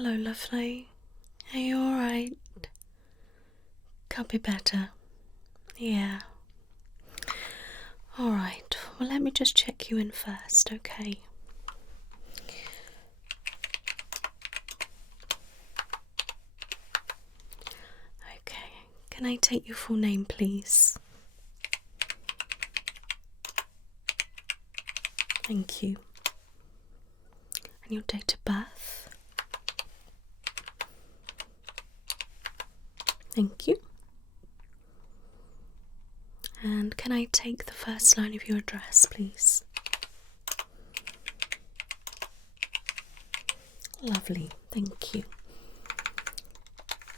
Hello, lovely. Are you alright? Can't be better. Yeah. Alright, well, let me just check you in first, okay? Okay, can I take your full name, please? Thank you. And your date of birth? Thank you. And can I take the first line of your address, please? Lovely, thank you.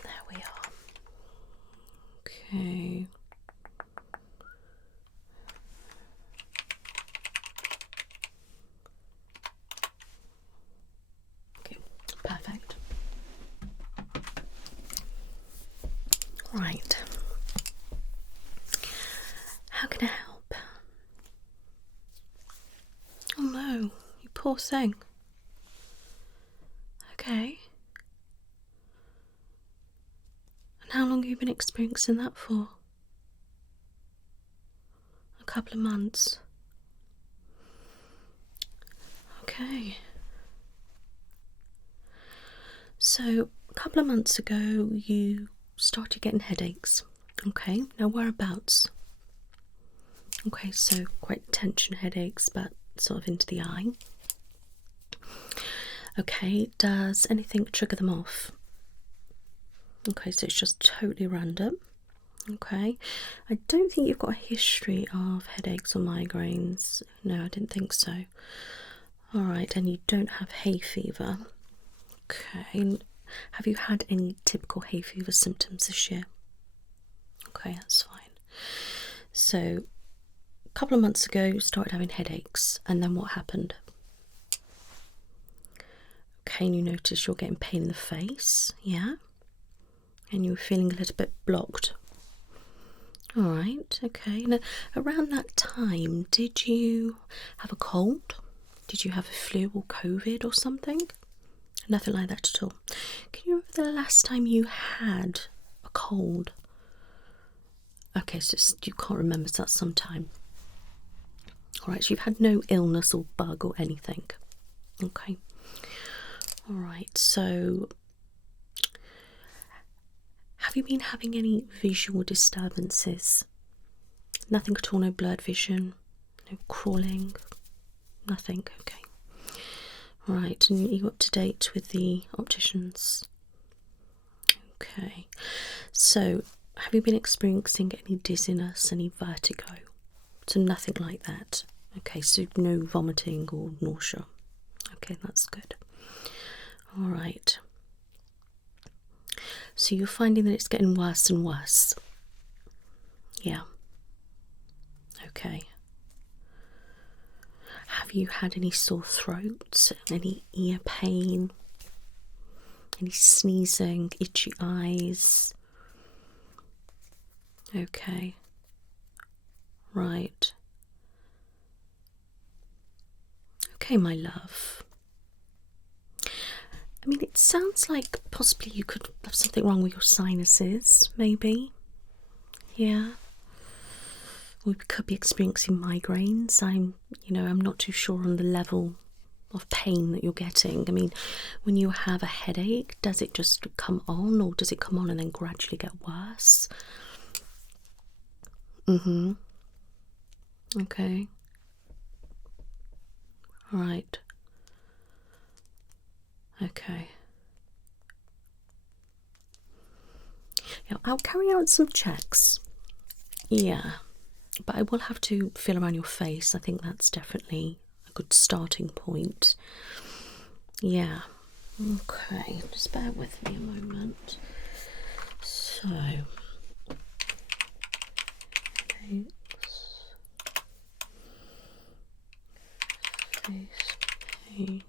There we are. Okay. Okay, perfect. Right. How can I help? Oh no, you poor thing. Okay. And how long have you been experiencing that for? A couple of months. Okay. So, a couple of months ago, you started getting headaches. Okay, now whereabouts? Okay, so quite tension headaches, but sort of into the eye. Okay, does anything trigger them off? Okay, so it's just totally random. Okay, I don't think you've got a history of headaches or migraines. No, I didn't think so. Alright, and you don't have hay fever. Okay, have you had any typical hay fever symptoms this year? Okay, that's fine. So, a couple of months ago, you started having headaches, and then what happened? Okay, and you notice you're getting pain in the face, yeah? And you were feeling a little bit blocked. Alright, okay. Now, around that time, did you have a cold? Did you have a flu or COVID or something? Nothing like that at all. Can you remember the last time you had a cold? Okay, so you can't remember, so that's some time. Alright, so you've had no illness or bug or anything. Okay. Alright, so have you been having any visual disturbances? Nothing at all, no blurred vision, no crawling, nothing, okay. Right, and you up to date with the opticians? Okay, so have you been experiencing any dizziness, any vertigo? So nothing like that. Okay, so no vomiting or nausea. Okay, that's good. Alright. So you're finding that it's getting worse and worse? Yeah. Okay. Have you had any sore throats, any ear pain, any sneezing, itchy eyes? Okay. Right. Okay, my love. I mean, it sounds like possibly you could have something wrong with your sinuses, maybe. Yeah. We could be experiencing migraines. I'm not too sure on the level of pain that you're getting. I mean, when you have a headache, does it just come on, or does it come on and then gradually get worse? Okay. Right. Okay. Yeah, I'll carry out some checks. Yeah. But I will have to feel around your face. I think that's definitely a good starting point. Yeah. Okay, just bear with me a moment. So, face pain,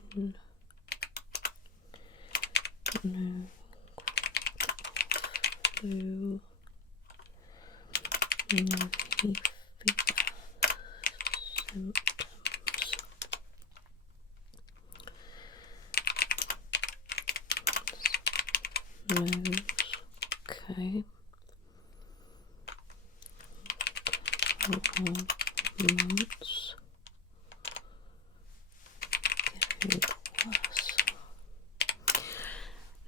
no flu, no fever symptoms. months. Getting worse.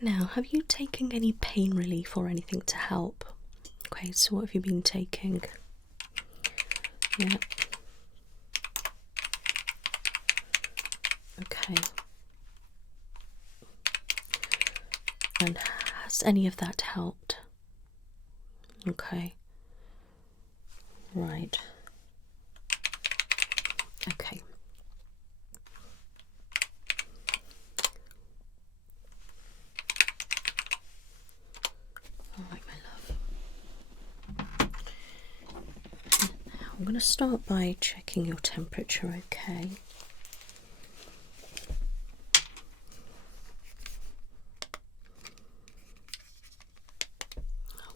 Now, have you taken any pain relief or anything to help? Okay, so what have you been taking? Yeah. Okay. And has any of that helped? Okay. Right. Okay. All right, my love. Now, I'm going to start by checking your temperature, okay?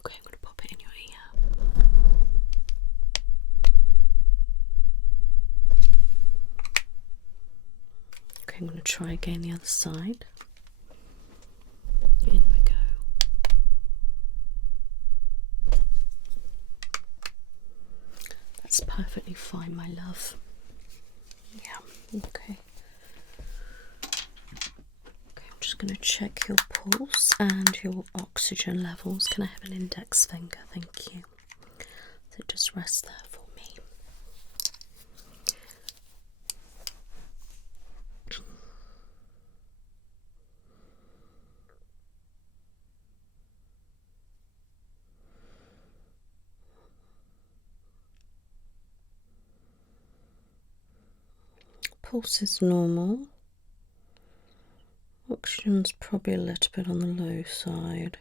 Okay, I'm going to pop it in your ear. Okay, I'm going to try again the other side. In we go. That's perfectly fine, my love. Yeah, okay. Okay, I'm just going to check your pulse and your oxygen levels. Can I have an index finger? Thank you. So just rest there for me. Pulse is normal. Oxygen's probably a little bit on the low side.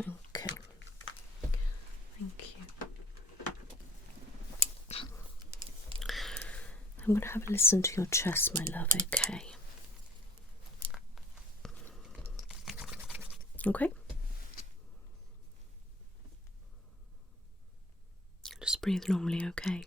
Okay. Thank you. I'm going to have a listen to your chest, my love, okay? Okay? Just breathe normally, okay?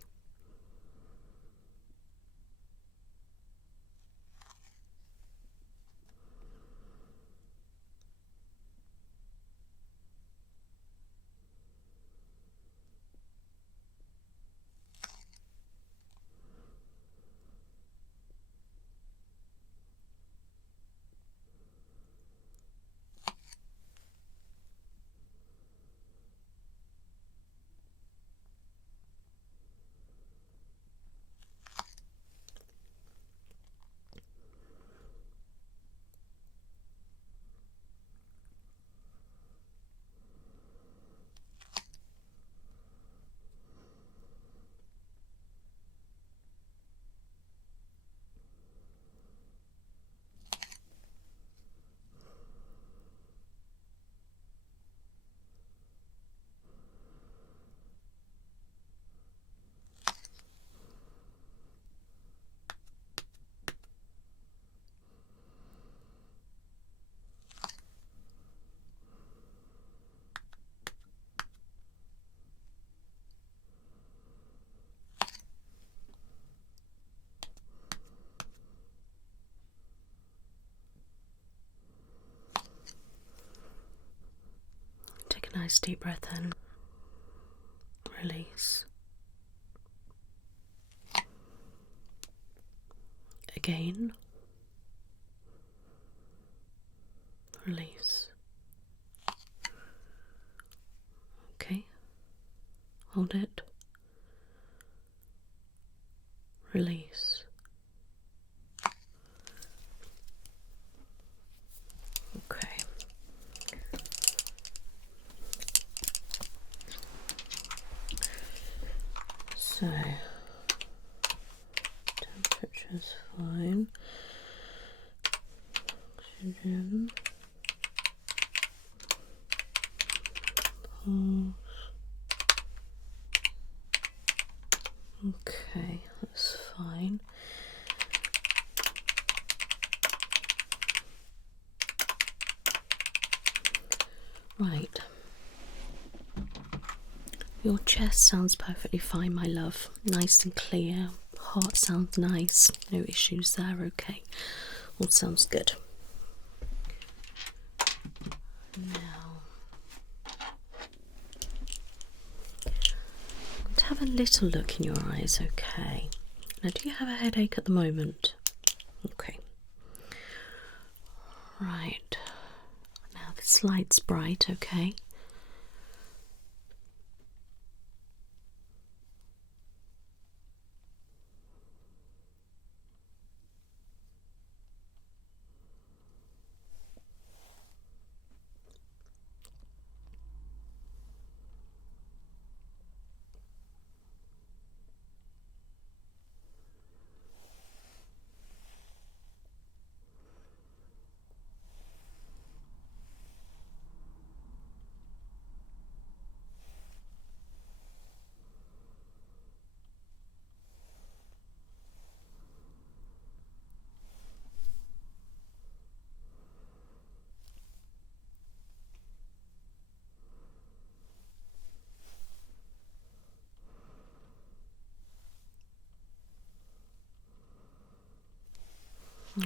Take a nice deep breath in. Release. Again. Release. Okay. Hold it. Release. Okay. So, temperature's fine. Oxygen. Pulse. Okay, that's fine. Right. Your chest sounds perfectly fine, my love. Nice and clear. Heart sounds nice. No issues there, okay. All sounds good. Now, have a little look in your eyes, okay? Now, do you have a headache at the moment? Okay. Right. Now this light's bright, okay?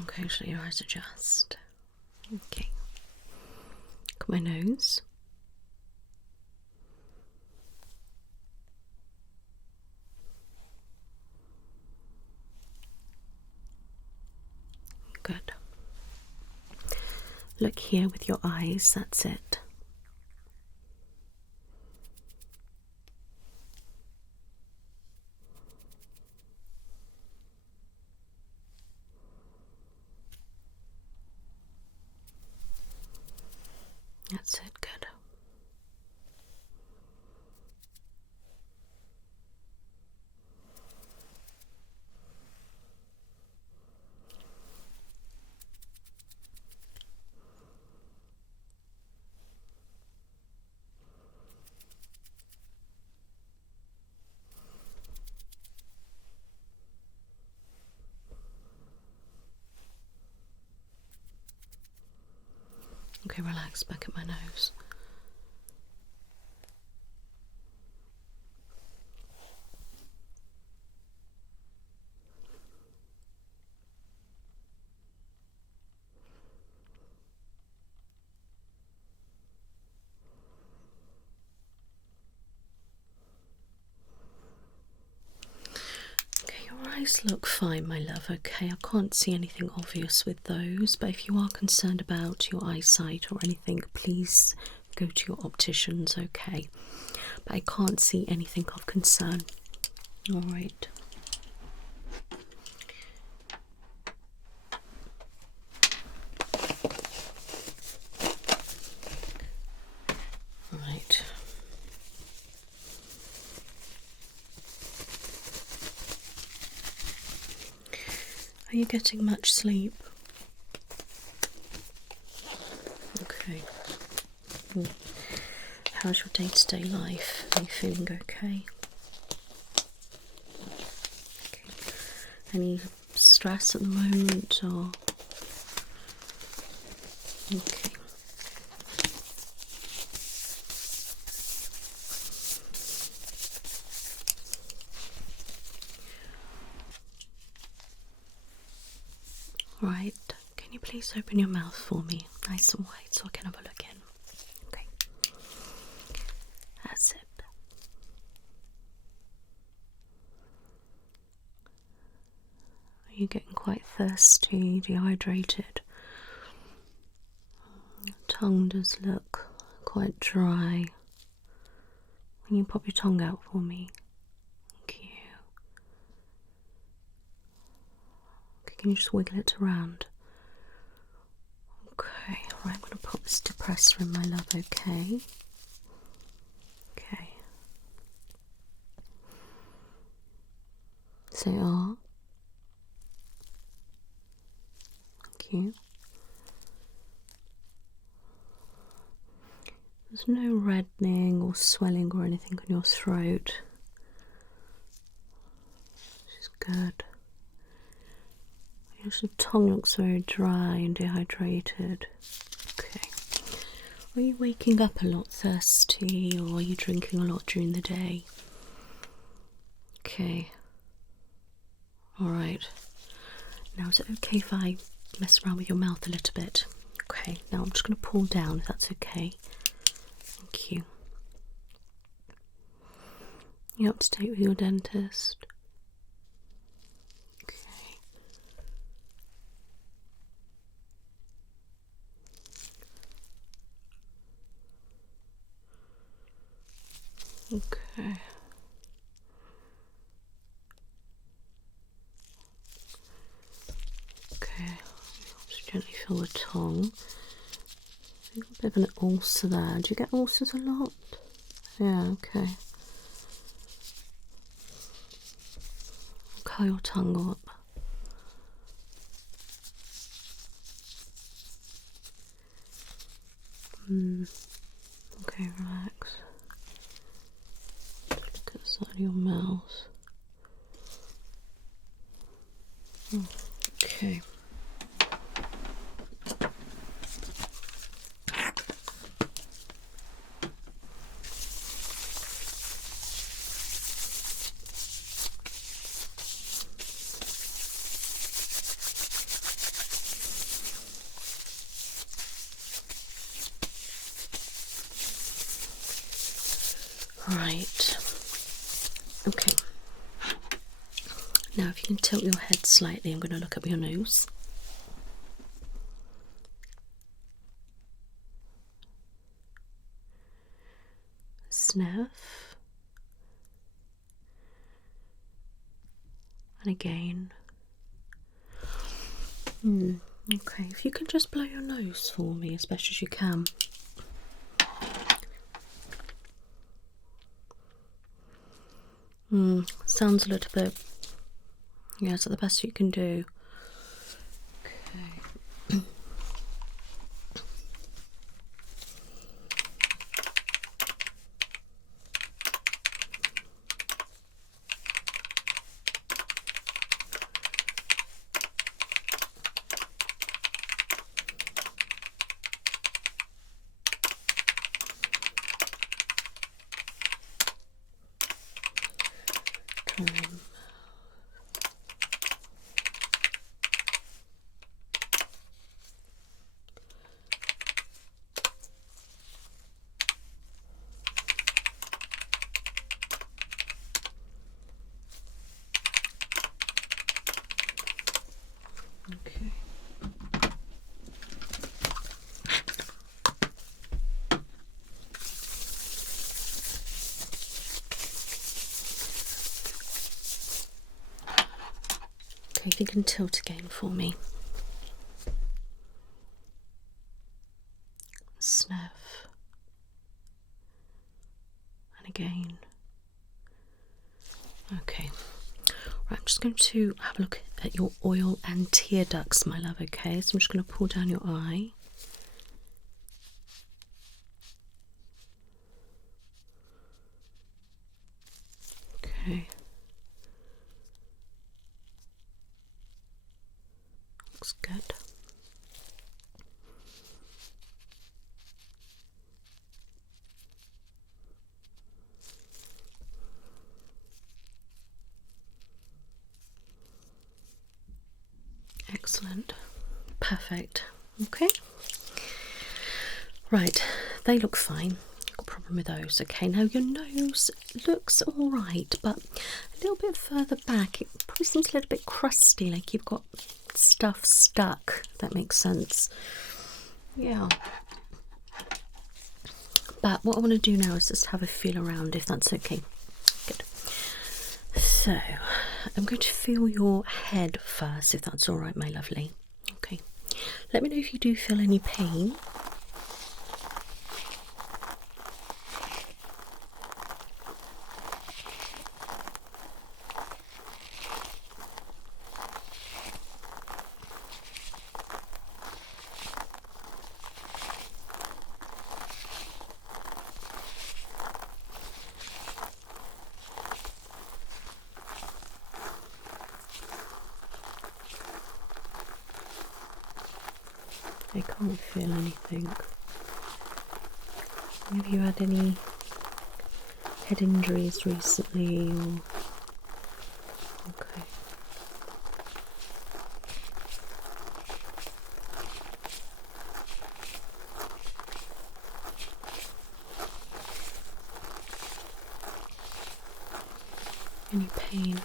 Okay, so your eyes adjust. Okay. Look at my nose. Good. Look here with your eyes, that's it. That's it, good. Okay, relax back at my nose. Eyes look fine, my love. Okay, I can't see anything obvious with those, but if you are concerned about your eyesight or anything, please go to your opticians, okay? But I can't see anything of concern. All right. Right. Are you getting much sleep? Okay. How's your day-to-day life? Are you feeling okay? Okay. Any stress at the moment or? Okay. Right, can you please open your mouth for me, nice and wide, so I can have a look in? Okay, that's it. Are you getting quite thirsty, dehydrated? Your tongue does look quite dry. Can you pop your tongue out for me? Thank you. Can you just wiggle it around? Okay, right, I'm going to pop this depressor in, my love, okay? Okay. Say R. Thank you. There's no reddening or swelling or anything on your throat, which is good. Your tongue looks very dry and dehydrated. Okay. Are you waking up a lot thirsty, or are you drinking a lot during the day? Okay. Alright. Now, is it okay if I mess around with your mouth a little bit? Okay. Now I'm just going to pull down, if that's okay. Thank you. You up to date with your dentist? Okay. Okay. Okay. Just gently feel the tongue. You've got a bit of an ulcer there. Do you get ulcers a lot? Yeah, okay. Curl your tongue up. Okay, relax. Just look at the side of your mouth. Okay. Right. Okay. Now, if you can tilt your head slightly, I'm going to look up your nose. Sniff. And again. Okay, if you can just blow your nose for me as best as you can. Sounds a little bit. Yeah, is that the best you can do? Okay. Okay. Okay, if you can tilt again for me. Sniff. And again. Okay. Right, I'm just going to have a look at your oil and tear ducts, my love, okay? So I'm just going to pull down your eye. Okay. Looks good. Excellent. Perfect. Okay. Right, they look fine. Got a problem with those. Okay, now your nose looks alright, but a little bit further back, it probably seems a little bit crusty, like you've got stuff stuck, if that makes sense. Yeah. But what I want to do now is just have a feel around, if that's okay. Good. So, I'm going to feel your head first, if that's alright, my lovely. Okay. Let me know if you do feel any pain. I can't feel anything. Have you had any head injuries recently? Or... Okay. Any pain?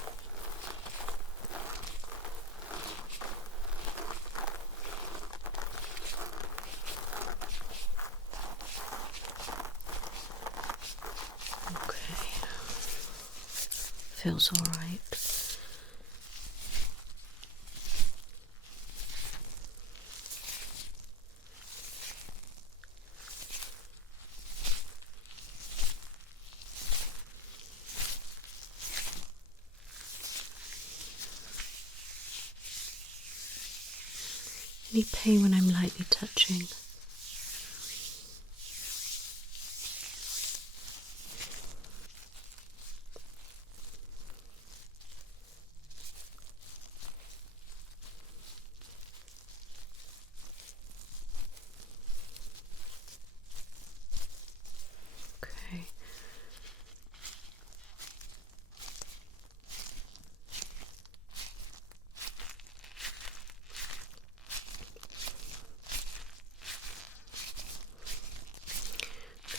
Okay. Feels all right. Any pain when I'm lightly touching? Okay.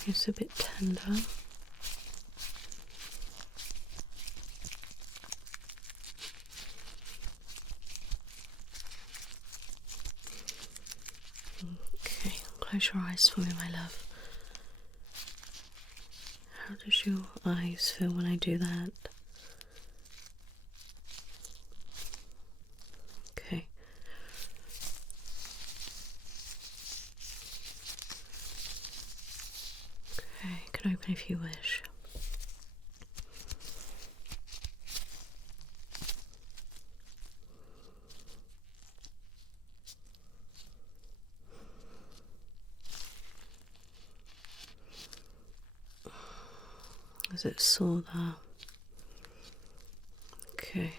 It's a bit tender. Okay, close your eyes for me, my love. How does your eyes feel when I do that? Okay. Okay, you can open if you wish. Is it sore there? Okay.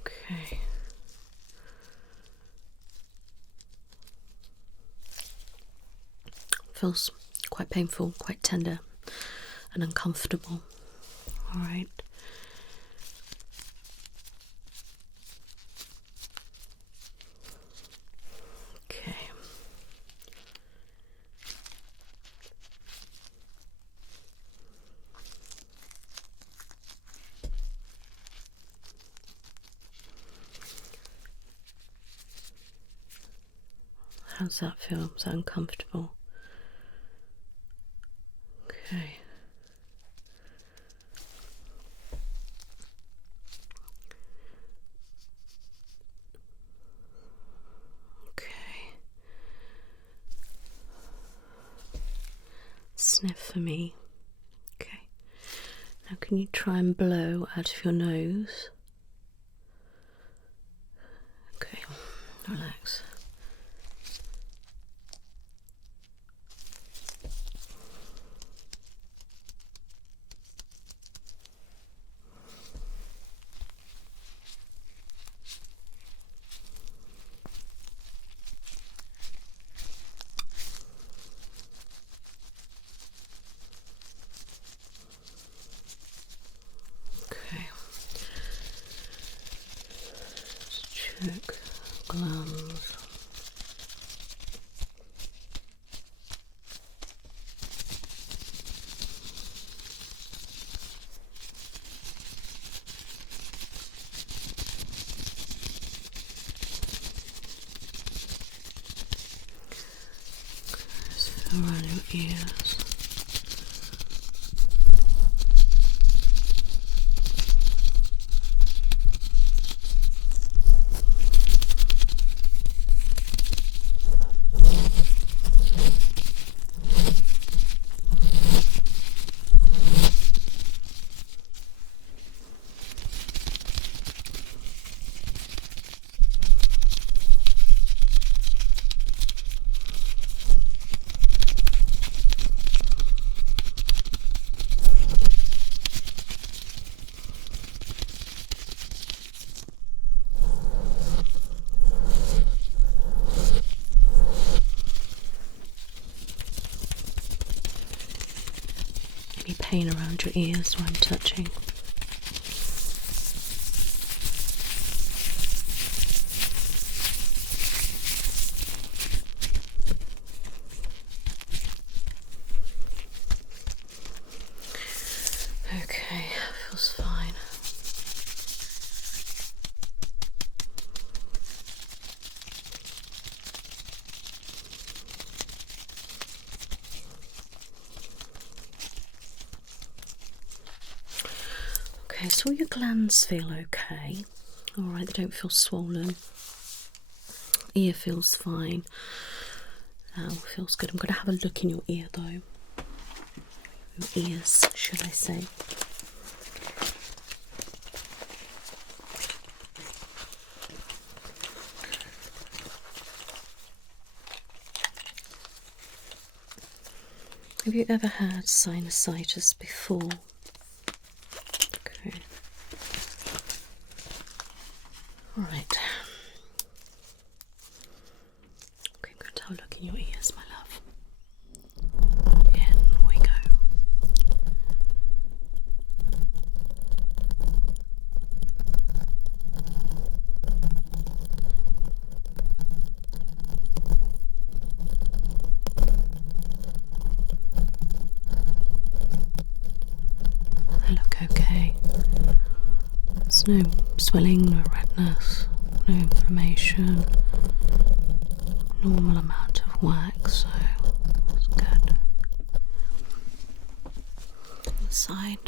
Okay. Feels quite painful, quite tender and uncomfortable. All right. Okay. How's that feel? Is that uncomfortable? Okay. Okay. Sniff for me. Okay. Now can you try and blow out of your nose? Okay. Relax. Check glands. Feel around your ears. pain around your ears when I'm touching. Okay, feels fine. Okay, so all your glands feel okay. Alright, they don't feel swollen. Ear feels fine. Feels good. I'm going to have a look in your ear though. Your ears, should I say. Have you ever had sinusitis before? Okay. Alright. Okay, I'm going to have a look in your ears, my love. In we go. They look okay. There's no swelling, no redness, no inflammation. Normal amount of wax, so it's good. Inside.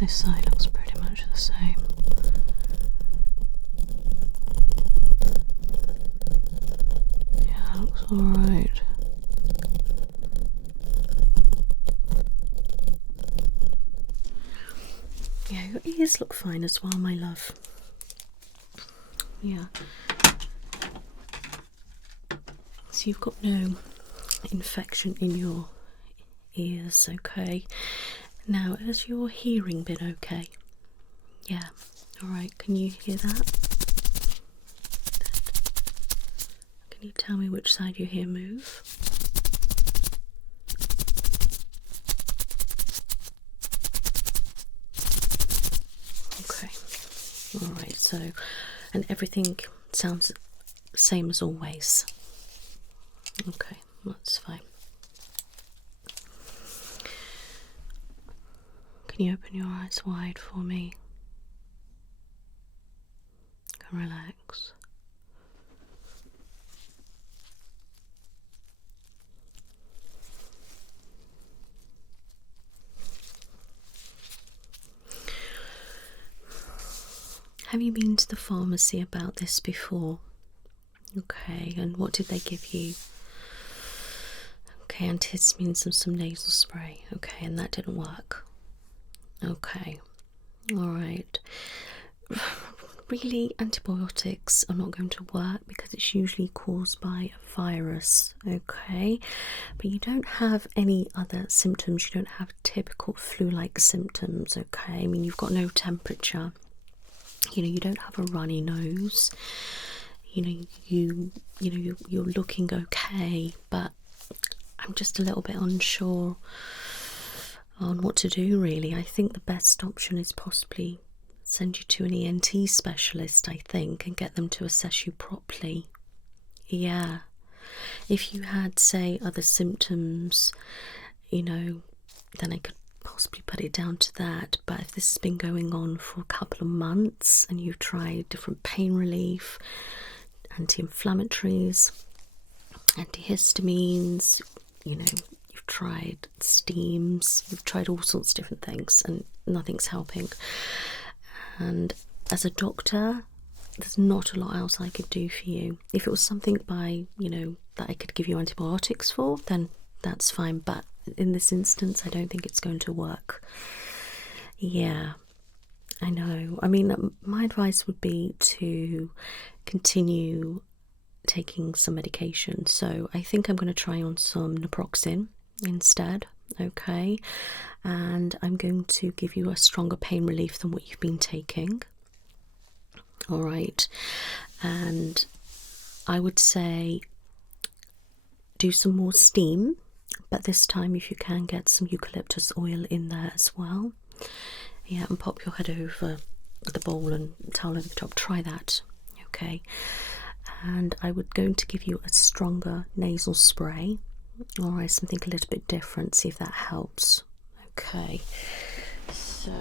This side looks pretty much the same. Yeah, looks alright. Yeah, your ears look fine as well, my love. Yeah. So you've got no infection in your ears, okay? Now, has your hearing been okay? Yeah. Alright, can you hear that? Can you tell me which side you hear move? Okay. Alright, so, and everything sounds the same as always. Okay, that's fine. Can you open your eyes wide for me? And relax. Have you been to the pharmacy about this before? Okay, and what did they give you? Okay, antihistamines and some nasal spray. Okay, and that didn't work. Okay, alright. Really, antibiotics are not going to work because it's usually caused by a virus, okay? But you don't have any other symptoms. You don't have typical flu-like symptoms, okay? I mean, you've got no temperature. You know, you don't have a runny nose. You know, you're looking okay, but I'm just a little bit unsure on what to do, really. I think the best option is possibly send you to an ENT specialist, I think, and get them to assess you properly. Yeah. If you had, say, other symptoms, you know, then I could possibly put it down to that. But if this has been going on for a couple of months and you've tried different pain relief, anti-inflammatories, antihistamines, you know, you've tried steams, you've tried all sorts of different things and nothing's helping. And as a doctor, there's not a lot else I could do for you. If it was something that I could give you antibiotics for, then that's fine. But in this instance, I don't think it's going to work. Yeah, I know. I mean, my advice would be to continue taking some medication. So I think I'm going to try on some naproxen instead. okay? And I'm going to give you a stronger pain relief than what you've been taking. All right, and I would say do some more steam, but this time if you can get some eucalyptus oil in there as well. Yeah, and pop your head over with a bowl and towel over the top. Try that, okay? And I would going to give you a stronger nasal spray. All right, something a little bit different. See if that helps. Okay, so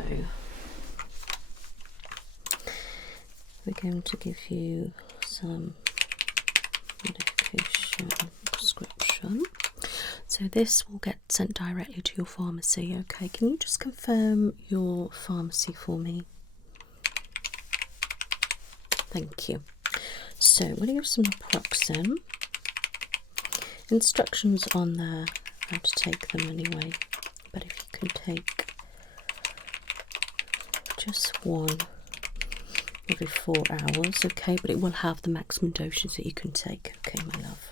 we're going to give you some medication prescription. So this will get sent directly to your pharmacy, okay? Can you just confirm your pharmacy for me? Thank you. So I'm going to give some naproxen. Instructions on there how to take them anyway, but if you can take just one every 4 hours, okay? But it will have the maximum dosage that you can take, okay, my love?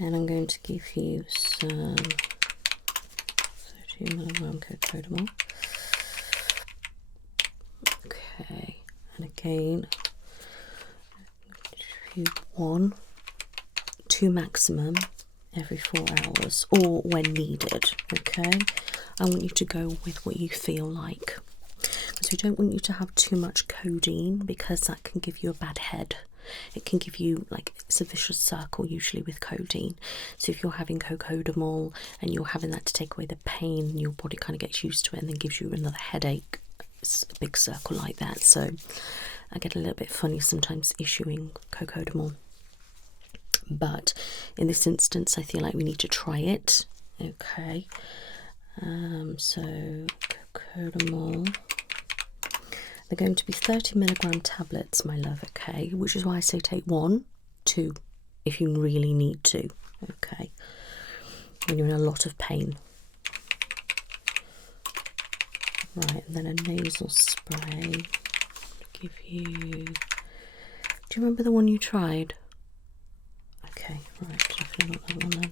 And I'm going to give you some 30mg cocodamol. Okay, and again, you 2 maximum every 4 hours, or when needed, okay? I want you to go with what you feel like, because we don't want you to have too much codeine, because that can give you a bad head. It can give you, like, it's a vicious circle usually with codeine. So if you're having cocodamol and you're having that to take away the pain, your body kind of gets used to it and then gives you another headache. It's a big circle like that. So I get a little bit funny sometimes issuing cocodamol, but in this instance I feel like we need to try it, okay? So cocodamol, they're going to be 30mg tablets, my love, okay? Which is why I say take 1, 2 if you really need to, okay? When you're in a lot of pain. Right, and then a nasal spray. Give you... Do you remember the one you tried? Okay, right, definitely not that one then.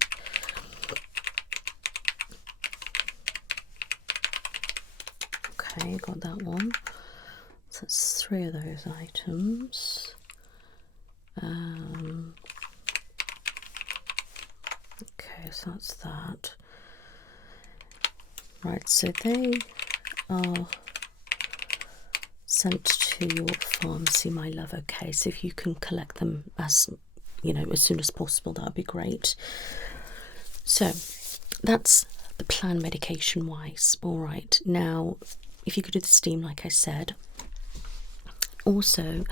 Okay, got that one. So that's 3 of those items. Okay, so that's that. Right, so they are sent to your pharmacy, my love, okay? So if you can collect them as, you know, as soon as possible, that would be great. So that's the plan medication wise. All right, now if you could do the steam like I said. Also,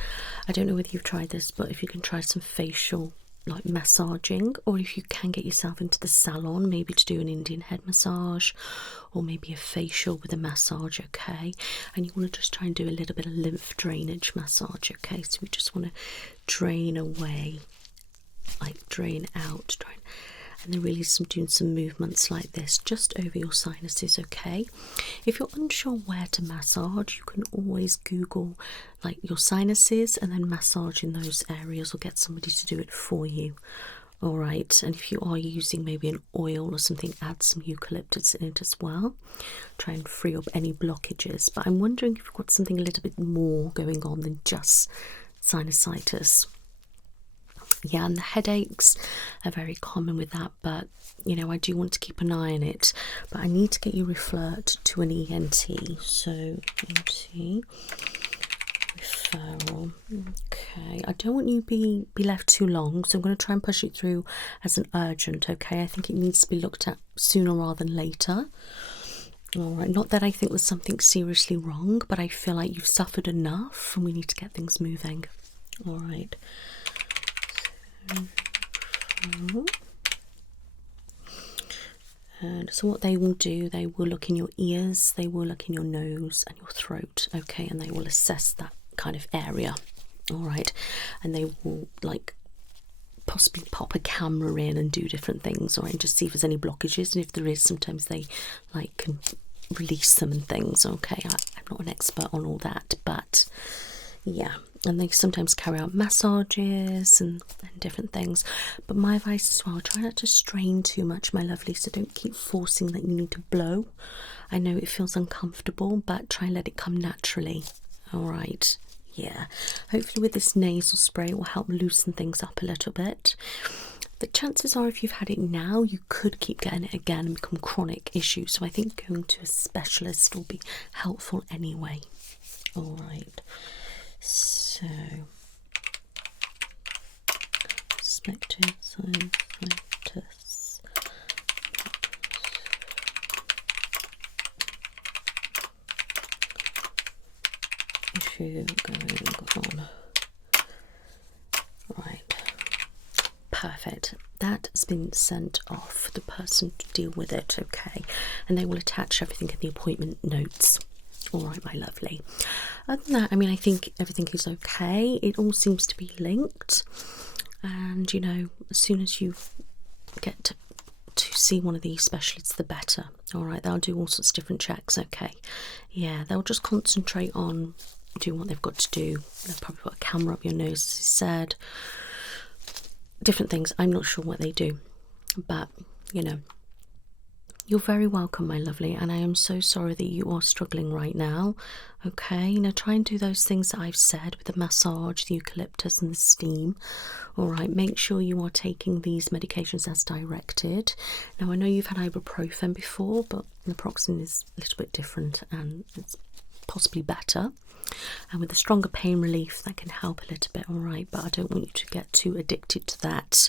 I don't know whether you've tried this, but if you can try some facial like massaging, or if you can get yourself into the salon, maybe to do an Indian head massage or maybe a facial with a massage, okay? And you want to just try and do a little bit of lymph drainage massage, okay? So we just want to drain away, like drain out, and then really doing some movements like this just over your sinuses, okay? If you're unsure where to massage, you can always Google like your sinuses and then massage in those areas, or get somebody to do it for you. All right, and if you are using maybe an oil or something, add some eucalyptus in it as well. Try and free up any blockages. But I'm wondering if you've got something a little bit more going on than just sinusitis. Yeah, and the headaches are very common with that, but you know, I do want to keep an eye on it. But I need to get you referred to an ENT. So ENT referral. Okay, I don't want you to be left too long, so I'm going to try and push it through as an urgent, okay? I think it needs to be looked at sooner rather than later. All right, not that I think there's something seriously wrong, but I feel like you've suffered enough and we need to get things moving. All right. And so what they will do, they will look in your ears, they will look in your nose and your throat, okay, and they will assess that kind of area. All right, and they will like possibly pop a camera in and do different things, all right, and just see if there's any blockages, and if there is, sometimes they like can release them and things, okay? I'm not an expert on all that, but yeah, and they sometimes carry out massages and different things. But my advice as well, try not to strain too much, my lovely, so don't keep forcing that you need to blow. I know it feels uncomfortable, but try and let it come naturally. All right, yeah. Hopefully with this nasal spray it will help loosen things up a little bit. The chances are if you've had it now, you could keep getting it again and become chronic issues. So I think going to a specialist will be helpful anyway. All right, so suspected sinusitis. Issue going on. Right. Perfect. That has been sent off for the person to deal with it, okay? And they will attach everything in the appointment notes. All right, my lovely. Other than that, I mean, I think everything is okay. It all seems to be linked. And, you know, as soon as you get to see one of these specialists, the better. All right, they'll do all sorts of different checks, okay? Yeah, they'll just concentrate on doing what they've got to do. They'll probably put a camera up your nose, as he said. Different things. I'm not sure what they do, but you know, you're very welcome, my lovely, and I am so sorry that you are struggling right now. Okay, you know, try and do those things that I've said with the massage, the eucalyptus and the steam. All right, make sure you are taking these medications as directed. Now I know you've had ibuprofen before, but naproxen is a little bit different and it's possibly better. And with the stronger pain relief, that can help a little bit, all right? But I don't want you to get too addicted to that.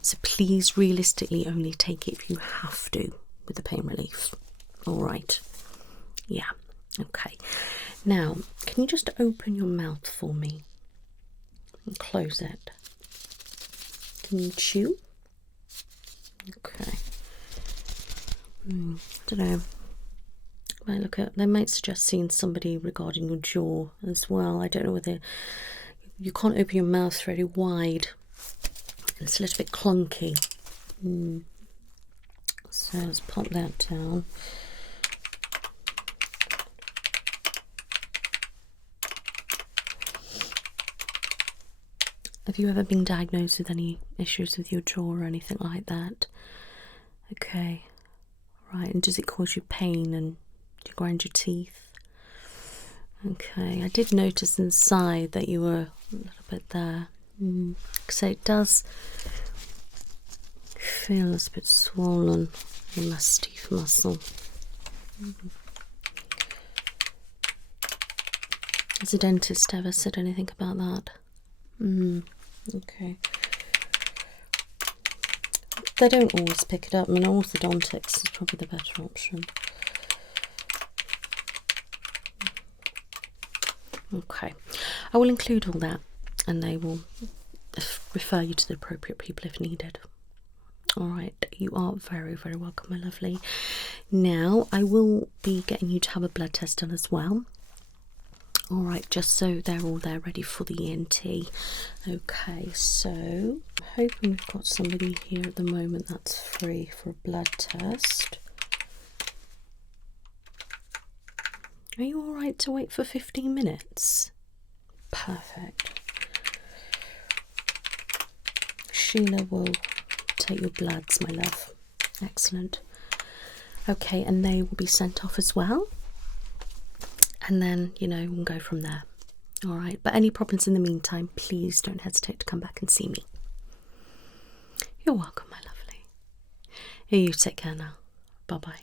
So please, realistically, only take it if you have to with the pain relief, all right? Yeah, okay. Now, can you just open your mouth for me and close it? Can you chew? Okay. I don't know. They might suggest seeing somebody regarding your jaw as well. I don't know whether you can't open your mouth very wide. It's a little bit clunky. So let's pop that down. Have you ever been diagnosed with any issues with your jaw or anything like that? Okay, right. And does it cause you pain and do you grind your teeth? Okay, I did notice inside that you were a little bit there. So it does feel a bit swollen in my teeth muscle. Has a dentist ever said anything about that? Okay. They don't always pick it up. I mean, orthodontics is probably the better option. Okay, I will include all that and they will refer you to the appropriate people if needed. All right, you are very, very welcome, my lovely. Now, I will be getting you to have a blood test done as well. All right, just so they're all there ready for the ENT. Okay, so I'm hoping we've got somebody here at the moment that's free for a blood test. Are you all right to wait for 15 minutes? Perfect. Sheila will take your bloods, my love. Excellent. Okay, and they will be sent off as well. And then, you know, we'll go from there. All right, but any problems in the meantime, please don't hesitate to come back and see me. You're welcome, my lovely. You take care now. Bye-bye.